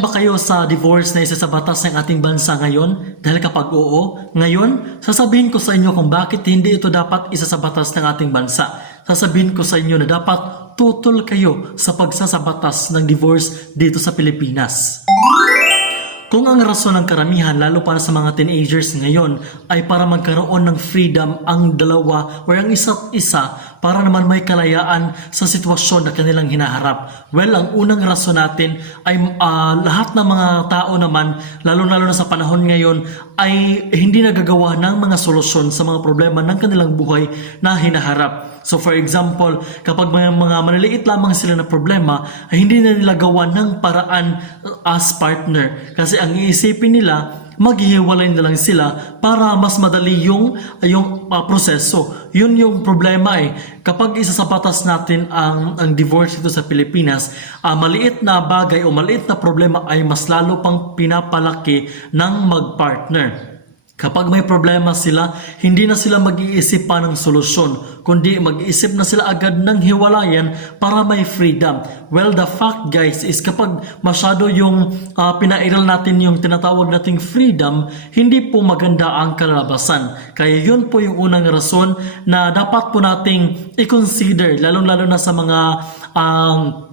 Sang-ayon ba kayo sa divorce na isa sa batas ng ating bansa ngayon? Dahil kapag oo, ngayon, sasabihin ko sa inyo kung bakit hindi ito dapat isa sa batas ng ating bansa. Sasabihin ko sa inyo na dapat tutol kayo sa pagsasabatas ng divorce dito sa Pilipinas. Kung ang rason ng karamihan, lalo para sa mga teenagers ngayon, ay para magkaroon ng freedom ang dalawa o ang isa't isa para naman may kalayaan sa sitwasyon na kanilang hinaharap. Well, ang unang rason natin ay ah, lahat ng mga tao naman, lalo-lalo na sa panahon ngayon, ay hindi nagagawa ng mga solusyon sa mga problema ng kanilang buhay na hinaharap. So for example, kapag may mga maliliit lamang sila na problema, ay hindi na nila gawa ng paraan as partner. Kasi ang iisipin nila, maghihiwalay na lang sila para mas madali yung, yung uh, proseso. Yun yung problema eh. Kapag isa sa batas natin ang, ang divorce dito sa Pilipinas, ah, maliit na bagay o maliit na problema ay mas lalo pang pinapalaki ng mag-partner. Kapag may problema sila, hindi na sila mag-iisip pa ng solusyon, kundi mag-iisip na sila agad ng hiwalayan para may freedom. Well, the fact guys is kapag masyado yung uh, pinairal natin yung tinatawag nating freedom, hindi po maganda ang kalalabasan. Kaya yun po yung unang rason na dapat po nating i-consider, lalong-lalo na sa mga um,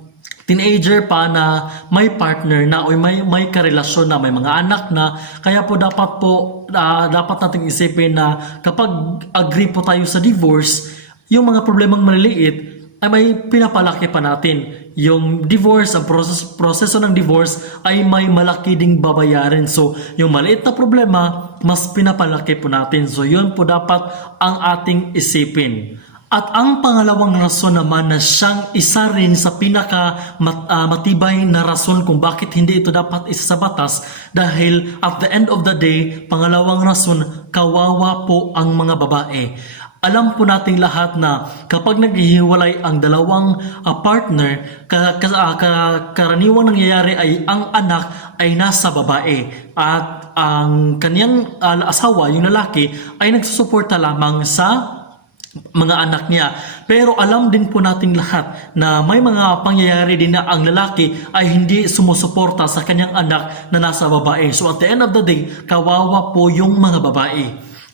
teenager pa na may partner na o may may karelasyon na may mga anak na. Kaya po dapat po ah, dapat nating isipin na kapag agree po tayo sa divorce yung mga problemang maliliit ay may pinapalaki pa natin. Yung divorce ang process, proseso ng divorce ay may malaki ding babayarin. So yung maliit na problema mas pinapalaki po natin. So yun po dapat ang ating isipin at ang pangalawang rason naman na siyang isa rin sa pinaka mat, ah, matibay na rason kung bakit hindi ito dapat isa sa batas dahil at the end of the day, pangalawang rason, kawawa po ang mga babae. Alam po nating lahat na kapag naghihiwalay ang dalawang ah, partner, ka, ka, ah, ka- karaniwang nangyayari ay ang anak ay nasa babae at ang kanyang ah, asawa, yung lalaki, ay nagsusuporta lamang sa mga anak niya. Pero alam din po nating lahat na may mga pangyayari din na ang lalaki ay hindi sumusuporta sa kanyang anak na nasa babae. So at the end of the day, kawawa po yung mga babae.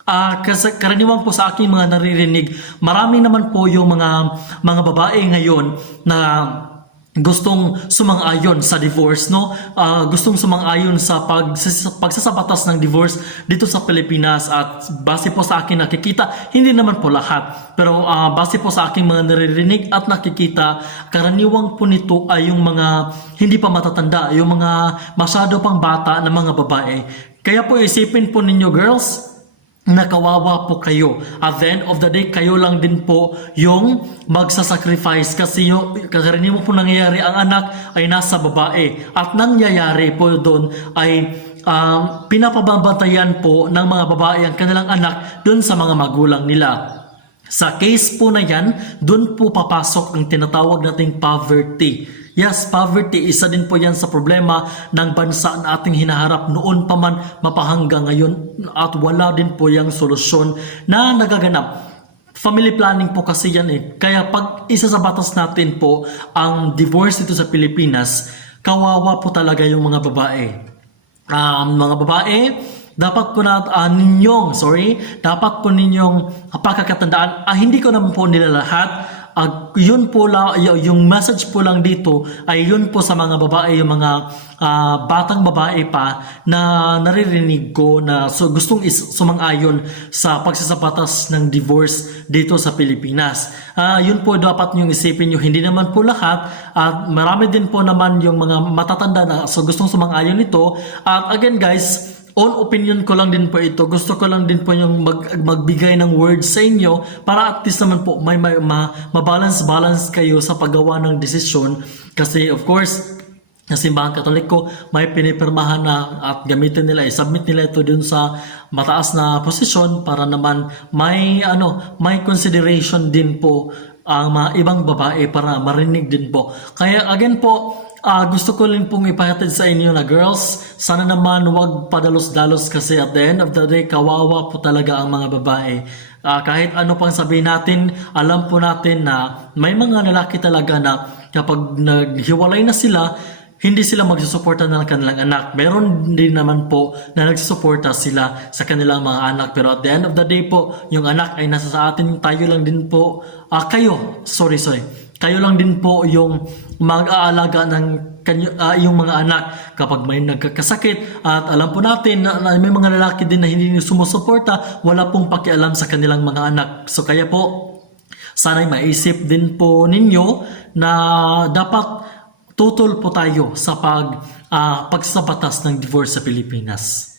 Ah, kasi karaniwan po sa aking mga naririnig, marami naman po yung mga mga babae ngayon na gustong sumang-ayon sa divorce no? Ah, gustong sumang-ayon sa pag sa pagsasabatas ng divorce dito sa Pilipinas at base po sa akin nakikita hindi naman po lahat. Pero ah, base po sa aking mga naririnig at nakikita karaniwang po nito ay yung mga hindi pa matatanda yung mga masyado pang bata na mga babae. Kaya po isipin po ninyo girls nakawawa po kayo. At the end of the day, kayo lang din po yung magsasacrifice kasi yung karaniwan po nangyayari ang anak ay nasa babae. At nangyayari po doon ay um, pinapababantayan po ng mga babae ang kanilang anak doon sa mga magulang nila. Sa case po na yan, doon po papasok ang tinatawag nating poverty. Yes, poverty, isa din po yan sa problema ng bansa na ating hinaharap noon pa man mapahanggang ngayon at wala din po yung solusyon na nagaganap. Family planning po kasi yan eh. Kaya pag isa sa batas natin po ang divorce dito sa Pilipinas, kawawa po talaga yung mga babae. Um, mga babae, dapat po na ah, ninyong, sorry, dapat po ninyong pagkakatandaan, ah, hindi ko naman po nila lahat, Ah, yun po lang, yung message po lang dito ay yun po sa mga babae, yung mga ah, batang babae pa na naririnig ko na so, gustong is- sumang-ayon sa pagsasapatas ng divorce dito sa Pilipinas. Ah, yun po dapat yung isipin nyo, hindi naman po lahat at marami din po naman yung mga matatanda na so gustong sumang-ayon nito. At again guys, own opinion ko lang din po ito. Gusto ko lang din po yung mag, magbigay ng words sa inyo para at least naman po may, may ma, mabalance-balance kayo sa paggawa ng desisyon. Kasi of course, ng simbahan katoliko may pinipirmahan na at gamitin nila i-submit nila ito dun sa mataas na posisyon para naman may ano may consideration din po ang mga ibang babae para marinig din po kaya again po Ah, gusto ko rin pong ipahatid sa inyo na girls, sana naman wag padalos-dalos kasi at the end of the day, kawawa po talaga ang mga babae. Ah, kahit ano pang sabihin natin, alam po natin na may mga lalaki talaga na kapag naghiwalay na sila, hindi sila magsusuporta ng kanilang anak. Meron din naman po na nagsusuporta sila sa kanilang mga anak. Pero at the end of the day po, yung anak ay nasa sa atin, tayo lang din po, ah kayo, sorry, sorry, kayo lang din po yung mag-aalaga ng kanyo, ah, yung mga anak kapag may nagkakasakit at alam po natin na, na may mga lalaki din na hindi sumusuporta, wala pong pakialam sa kanilang mga anak. So kaya po, sana'y maisip din po ninyo na dapat tutol po tayo sa pag ah, pagsabatas ng divorce sa Pilipinas.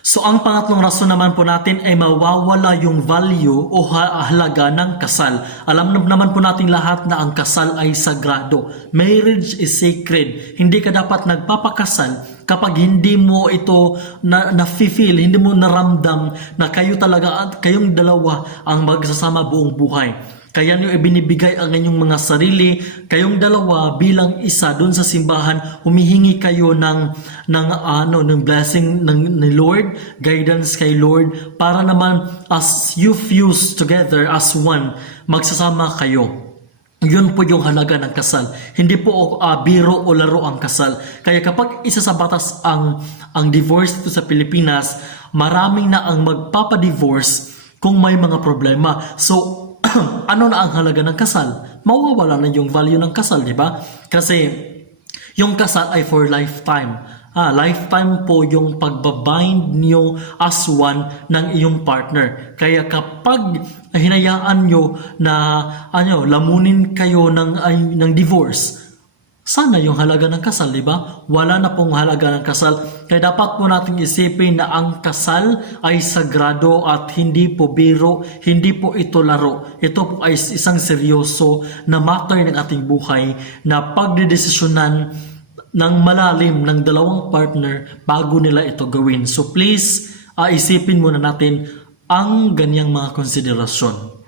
So ang pangatlong rason naman po natin ay mawawala yung value o ha- halaga ng kasal. Alam na- naman po natin lahat na ang kasal ay sagrado. Marriage is sacred. Hindi ka dapat nagpapakasal kapag hindi mo ito na, na-feel, hindi mo naramdam na kayo talaga at kayong dalawa ang magsasama buong buhay. Kaya niyo ibinibigay ang inyong mga sarili, kayong dalawa bilang isa doon sa simbahan, humihingi kayo ng ng ano ng blessing ng ni Lord, guidance kay Lord para naman as you fuse together as one, magsasama kayo. Yun po yung halaga ng kasal. Hindi po ah, biro o laro ang kasal. Kaya kapag isa sa batas ang ang divorce dito sa Pilipinas, maraming na ang magpapa-divorce kung may mga problema. So, ano na ang halaga ng kasal? Mawawala na yung value ng kasal, di ba? Kasi yung kasal ay for lifetime. Ah, lifetime po yung pagbabind niyo as one ng iyong partner. Kaya kapag hinayaan nyo na ano, lamunin kayo ng, ay, ng divorce, sana yung halaga ng kasal, di ba? Wala na pong halaga ng kasal. Kaya dapat po nating isipin na ang kasal ay sagrado at hindi po biro, hindi po ito laro. Ito po ay isang seryoso na matter ng ating buhay na pagdedesisyonan ng malalim ng dalawang partner bago nila ito gawin. So please, ah, isipin muna natin ang ganyang mga konsiderasyon.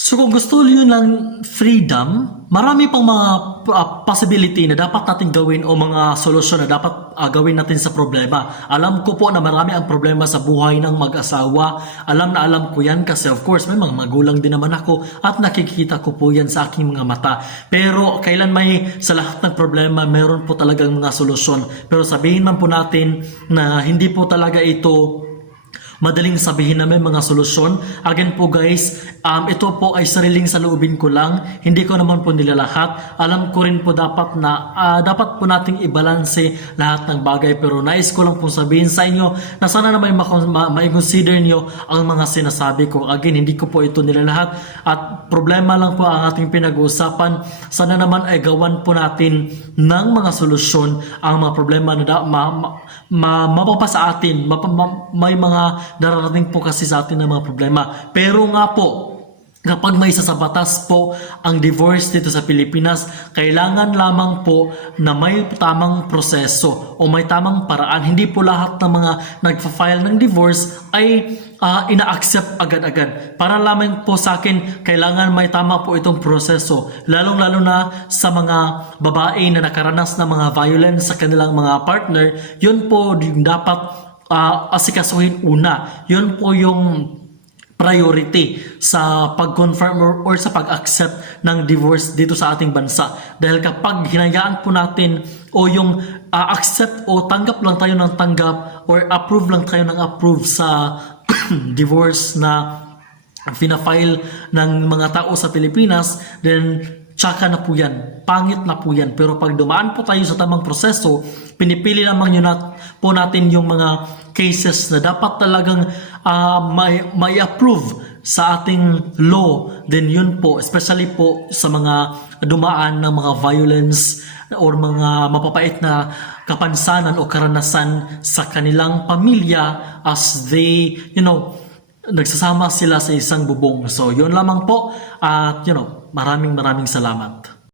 So kung gusto niyo ng freedom, marami pang mga uh, possibility na dapat natin gawin o mga solusyon na dapat uh, gawin natin sa problema. Alam ko po na marami ang problema sa buhay ng mag-asawa. Alam na alam ko yan kasi of course may mga magulang din naman ako at nakikita ko po yan sa aking mga mata. Pero kailan may sa lahat ng problema meron po talagang mga solusyon. Pero sabihin man po natin na hindi po talaga ito madaling sabihin na may mga solusyon. Again po guys, um, ito po ay sariling saloobin ko lang. Hindi ko naman po nila lahat. Alam ko rin po dapat na ah, dapat po nating ibalanse lahat ng bagay. Pero nais ko lang po sabihin sa inyo na sana na may ma- ma- ma-consider nyo ang mga sinasabi ko. Again, hindi ko po ito nila lahat. At problema lang po ang ating pinag-uusapan. Sana naman ay gawan po natin ng mga solusyon ang mga problema na da- ma- ma- ma- mapapa sa atin. Mapa- ma- may mga dararating po kasi sa atin ng mga problema. Pero nga po, Kapag may isa sa batas po ang divorce dito sa Pilipinas, kailangan lamang po na may tamang proseso o may tamang paraan. Hindi po lahat ng mga nagfa-file ng divorce ay ah, ina-accept agad-agad. Para lamang po sa akin, kailangan may tama po itong proseso. Lalong-lalo na sa mga babae na nakaranas ng mga violence sa kanilang mga partner, yun po yung dapat ah, asikasuhin una. Yun po yung priority sa pag-confirm or, or sa pag-accept ng divorce dito sa ating bansa. Dahil kapag hinayaan po natin o yung uh, accept o tanggap lang tayo ng tanggap or approve lang tayo ng approve sa divorce na fina-file ng mga tao sa Pilipinas, then tsaka na po yan. Pangit na po yan. Pero pag dumaan po tayo sa tamang proseso, pinipili lamang yun nat, po natin yung mga cases na dapat talagang ah, may, may approve sa ating law, then yun po, especially po sa mga dumaan ng mga violence or mga mapapait na kapansanan o karanasan sa kanilang pamilya as they, you know, nagsasama sila sa isang bubong. So, yun lamang po. At, you know, maraming maraming salamat.